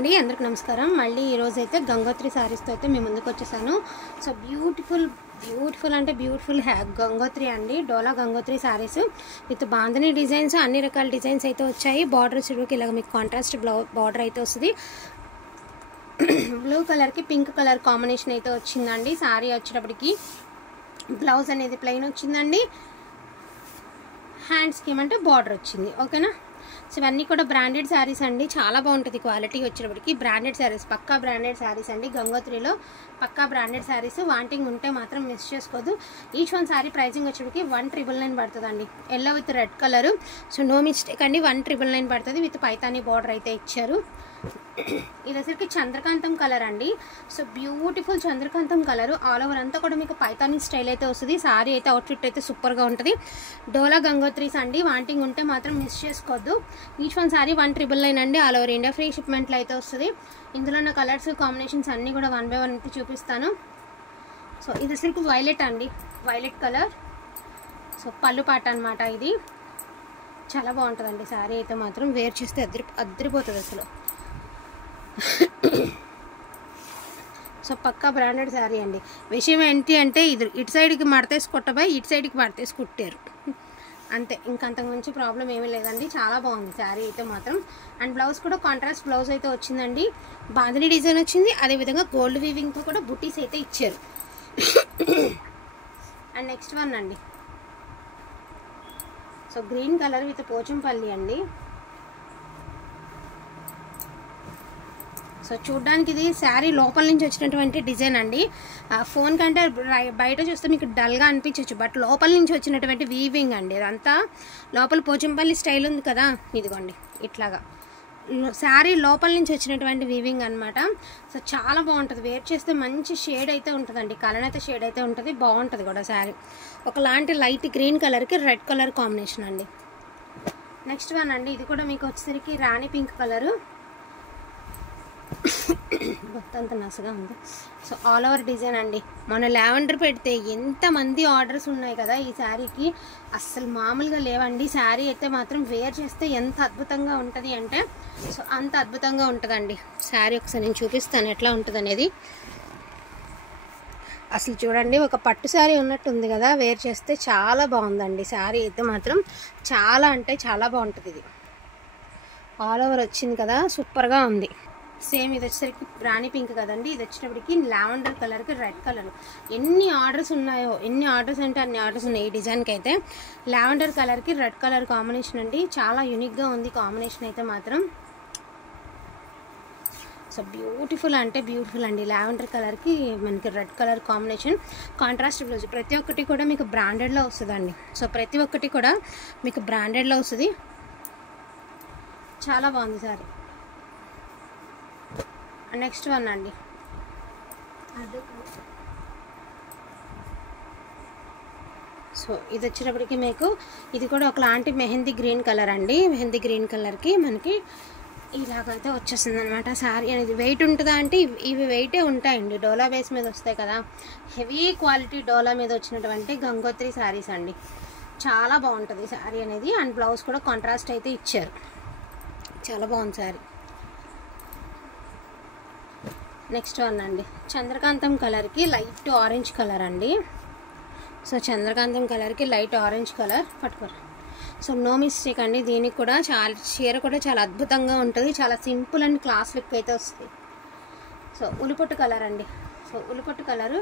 అండి అందరికి నమస్కారం. మళ్ళీ ఈరోజు అయితే గంగోత్రి శారీస్తో అయితే మేము ముందుకు వచ్చేసాను. సో బ్యూటిఫుల్ అంటే బ్యూటిఫుల్ గంగోత్రి అండి, డోలా గంగోత్రి శారీస్ విత్ బాంధనీ డిజైన్స్, అన్ని రకాల డిజైన్స్ అయితే వచ్చాయి. బార్డర్ చూడకి ఇలాగ మీకు కాంట్రాస్ట్ బార్డర్ అయితే వస్తుంది. బ్లూ కలర్కి పింక్ కలర్ కాంబినేషన్ అయితే వచ్చిందండి. శారీ వచ్చేటప్పటికి బ్లౌజ్ అనేది ప్లెయిన్ వచ్చిందండి. హ్యాండ్స్కి ఏమంటే బార్డర్ వచ్చింది. ఓకేనా. సో ఇవన్నీ కూడా బ్రాండెడ్ శారీస్ అండి, చాలా బాగుంటుంది క్వాలిటీ వచ్చేటప్పటికి. బ్రాండెడ్ శారీస్, పక్కా బ్రాండెడ్ శారీస్ అండి. గంగోత్రిలో పక్కా బ్రాండెడ్ శారీస్. వాంటింగ్ ఉంటే మాత్రం మిస్ చేసుకోవద్దు. ఈచ్ వన్ శారీ ప్రైజింగ్ వచ్చేటప్పటికి 1999 పడుతుందండి. Yellow with red colour. So no mistake అండి, 1999 పడుతుంది. విత్ పైతానీ బార్డర్ అయితే ఇచ్చారు. ఇది వచ్చరికి చంద్రకాంతం కలర్ అండి. సో బ్యూటిఫుల్ చంద్రకాంతం కలర్. ఆల్ ఓవర్ అంతా కూడా మీకు పైతానీ స్టైల్ అయితే వస్తుంది. సారీ అయితే అవుట్ఫిట్ అయితే సూపర్గా ఉంటుంది. డోలా గంగోత్రీస్ అండి, వాంటింగ్ ఉంటే మాత్రం మిస్ చేసుకోవద్దు. ఈచ్ వన్ సారీ 1999 అండి. ఆల్ ఓవర్ ఇండియా ఫ్రీ షిప్మెంట్లో అయితే వస్తుంది. ఇందులో ఉన్న కలర్స్ కాంబినేషన్స్ అన్నీ కూడా 1 by 1 అయితే చూపిస్తాను. సో ఇది వచ్చరికి వైలెట్ అండి, వైలెట్ కలర్. సో పళ్ళు పాట అనమాట ఇది. చాలా బాగుంటుందండి శారీ అయితే మాత్రం. వేర్ చేస్తే అద్దరిపోతుంది అసలు. సో పక్కా బ్రాండెడ్ శారీ అండి. విషయం ఏంటి అంటే ఇది ఇటు సైడ్కి మడతేసి కుట్టబాయి, ఇటు సైడ్కి మడతేసి కుట్టారు అంతే. ఇంకంతకు మించి ప్రాబ్లం ఏమీ లేదండి. చాలా బాగుంది శారీ అయితే మాత్రం. అండ్ బ్లౌజ్ కూడా కాంట్రాస్ట్ బ్లౌజ్ అయితే వచ్చిందండి. బాంధనీ డిజైన్ వచ్చింది. అదేవిధంగా గోల్డ్ వీవింగ్తో కూడా బుటీస్ అయితే ఇచ్చారు. అండ్ నెక్స్ట్ వన్ అండి, so green colour with Pochampally అండి. సో చూడ్డానికి ఇది శారీ లోపల నుంచి వచ్చినటువంటి డిజైన్ అండి. ఫోన్ కంటే బయట చూస్తే మీకు డల్గా అనిపించవచ్చు, బట్ లోపల నుంచి వచ్చినటువంటి వీవింగ్ అండి. అదంతా లోపల పోచంపల్లి స్టైల్ ఉంది కదా, ఇదిగోండి ఇట్లాగా శారీ లోపల నుంచి వచ్చినటువంటి వీవింగ్ అనమాట. సో చాలా బాగుంటుంది. వేర్ చేస్తే మంచి షేడ్ అయితే ఉంటుందండి, కలనైతే షేడ్ అయితే ఉంటుంది. బాగుంటుంది కూడా శారీ. ఒకలాంటి లైట్ గ్రీన్ కలర్కి రెడ్ కలర్ కాంబినేషన్ అండి. నెక్స్ట్ వన్ అండి, ఇది కూడా మీకు వచ్చేసరికి రాణి పింక్ కలరు. మొత్తంత నసగా ఉంది. సో ఆల్ ఓవర్ డిజైన్ అండి. మొన్న లావెండర్ పెడితే ఎంతమంది ఆర్డర్స్ ఉన్నాయి కదా ఈ శారీకి, అస్సలు మామూలుగా లేవండి. శారీ అయితే మాత్రం వేర్ చేస్తే ఎంత అద్భుతంగా ఉంటుంది అంటే సో అంత అద్భుతంగా ఉంటుందండి శారీ. ఒకసారి నేను చూపిస్తాను ఎట్లా ఉంటుంది అనేది. అసలు చూడండి, ఒక పట్టు శారీ ఉన్నట్టు ఉంది కదా, వేర్ చేస్తే చాలా బాగుందండి శారీ అయితే మాత్రం. చాలా అంటే చాలా బాగుంటుంది. ఇది ఆల్ ఓవర్ వచ్చింది కదా, సూపర్గా ఉంది. సేమ్ ఇది వచ్చేసరికి రాణి పింక్ కదండి, ఇది వచ్చేటప్పటికి లావెండర్ కలర్కి రెడ్ కలర్. ఎన్ని ఆర్డర్స్ ఉన్నాయో, ఎన్ని ఆర్డర్స్ అంటే అన్ని ఆర్డర్స్ ఉన్నాయి ఈ డిజైన్కి అయితే. లావెండర్ కలర్కి రెడ్ కలర్ కాంబినేషన్ అండి, చాలా యూనిక్గా ఉంది కాంబినేషన్ అయితే మాత్రం. సో బ్యూటిఫుల్ అంటే బ్యూటిఫుల్ అండి. లావెండర్ కలర్కి మనకి red colour combination, contrast blouse. ప్రతి ఒక్కటి కూడా మీకు బ్రాండెడ్లో వస్తుందండి. సో ప్రతి ఒక్కటి కూడా మీకు బ్రాండెడ్లో వస్తుంది. చాలా బాగుంది సారీ. నెక్స్ట్ వన్ అండి, సో ఇది వచ్చేటప్పటికి మీకు ఇది కూడా ఒకలాంటి మెహందీ గ్రీన్ కలర్ అండి. మెహందీ గ్రీన్ కలర్కి మనకి ఇలాగైతే వచ్చేస్తుంది అనమాట శారీ అనేది. వెయిట్ ఉంటుందా అంటే ఇవి వెయిటే ఉంటాయండి, డోలా బేస్ మీద వస్తాయి కదా. హెవీ క్వాలిటీ డోలా మీద వచ్చినటువంటి గంగోత్రి శారీస్ అండి. చాలా బాగుంటుంది శారీ అనేది. అండ్ బ్లౌజ్ కూడా కాంట్రాస్ట్ అయితే ఇచ్చారు. చాలా బాగుంది శారీ. నెక్స్ట్ వన్ అండి, చంద్రకాంతం కలర్కి లైట్ ఆరెంజ్ కలర్ అండి. సో చంద్రకాంతం కలర్కి లైట్ ఆరెంజ్ కలర్ పట్టుకోరు. సో నో మిస్టేక్ అండి, దీనికి కూడా చాలా చీర కూడా చాలా అద్భుతంగా ఉంటుంది. చాలా సింపుల్ అండ్ క్లాస్ లుక్ అయితే వస్తుంది. సో ఉలిపొట్టు కలర్ అండి. సో ఉలిపొట్టు కలరు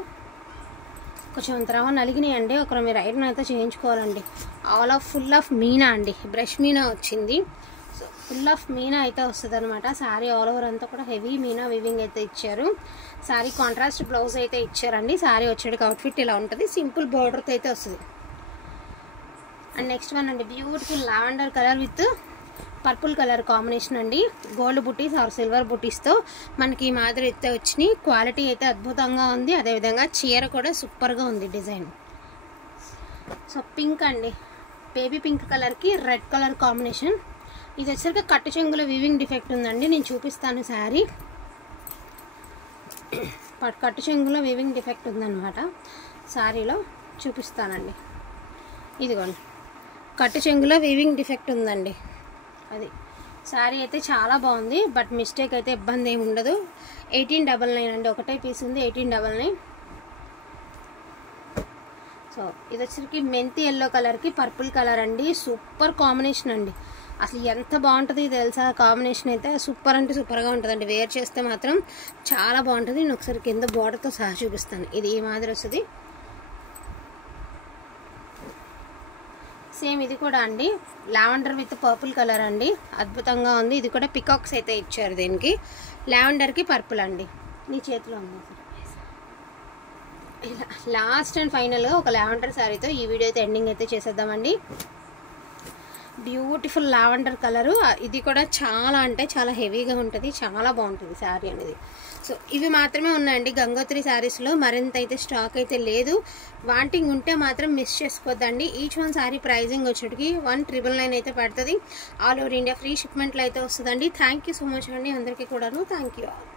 కొంచెం తర్వాత నలిగినాయి అండి, ఒకరు మీరు ఐరన్ అయితే చేయించుకోవాలండి. ఫుల్ ఆఫ్ మీనా అండి, బ్రష్ మీనా వచ్చింది. సో ఫుల్ ఆఫ్ మీనా అయితే వస్తుంది అనమాట శారీ. ఆల్ ఓవర్ అంతా కూడా హెవీ మీనా వివింగ్ అయితే ఇచ్చారు. శారీ కాంట్రాస్ట్ బ్లౌజ్ అయితే ఇచ్చారండి. శారీ వచ్చేటికి అవుట్ఫిట్ ఇలా ఉంటుంది, సింపుల్ బార్డర్తో అయితే వస్తుంది. అండ్ నెక్స్ట్ వన్ అండి, beautiful lavender colour with purple colour combination అండి. గోల్డ్ బుటీస్ ఆర్ సిల్వర్ బుటీస్తో మనకి ఈ మాదిరి అయితే వచ్చినాయి. క్వాలిటీ అయితే అద్భుతంగా ఉంది. అదేవిధంగా చీర కూడా సూపర్గా ఉంది డిజైన్. సో పింక్ అండి, బేబీ పింక్ కలర్కి రెడ్ కలర్ కాంబినేషన్. ఇది వచ్చేసరికి కట్టు చెంగులో వీవింగ్ డిఫెక్ట్ ఉందండి, నేను చూపిస్తాను శారీ. కట్టు చెంగులో వీవింగ్ డిఫెక్ట్ ఉందన్నమాట శారీలో, చూపిస్తానండి. ఇదిగోండి, కట్టు చెంగులో వీవింగ్ డిఫెక్ట్ ఉందండి. అది శారీ అయితే చాలా బాగుంది, బట్ మిస్టేక్ అయితే ఇబ్బంది ఏమి ఉండదు. 1899 అండి, ఒకటే పీస్ ఉంది 1899. సో ఇది వచ్చరికి మెంతి ఎల్లో కలర్కి పర్పుల్ కలర్ అండి. సూపర్ కాంబినేషన్ అండి, అసలు ఎంత బాగుంటుంది తెలుసా కాంబినేషన్ అయితే. సూపర్ అంటే సూపర్గా ఉంటుందండి, వేర్ చేస్తే మాత్రం చాలా బాగుంటుంది. నేను ఒకసారి కింద బార్డర్తో సహా చూపిస్తాను. ఇది ఈ మాదిరి వస్తుంది. సేమ్ ఇది కూడా అండి లావెండర్ విత్ పర్పుల్ కలర్ అండి, అద్భుతంగా ఉంది. ఇది కూడా పికాక్స్ అయితే ఇచ్చారు దీనికి. లావెండర్కి పర్పుల్ అండి, నీ చేతిలో ఉంది. ఇలా లాస్ట్ అండ్ ఫైనల్గా ఒక లావెండర్ శారీతో ఈ వీడియో అయితే ఎండింగ్ అయితే చేసేద్దామండి. బ్యూటిఫుల్ లావెండర్ కలరు, ఇది కూడా చాలా అంటే చాలా హెవీగా ఉంటుంది, చాలా బాగుంటుంది శారీ అనేది. సో ఇవి మాత్రమే ఉన్నాయండి గంగోత్రి శారీస్లో, మరింత అయితే స్టాక్ అయితే లేదు. వాంటింగ్ ఉంటే మాత్రం మిస్ చేసుకోవద్దండి. ఈచ్ వన్ శారీ ప్రైజింగ్ వచ్చేటికి 1999 అయితే పడుతుంది. ఆల్ ఓవర్ ఇండియా ఫ్రీ షిప్మెంట్లో అయితే వస్తుందండి. థ్యాంక్ యూ సో మచ్ అండి అందరికీ కూడాను. Thank you all.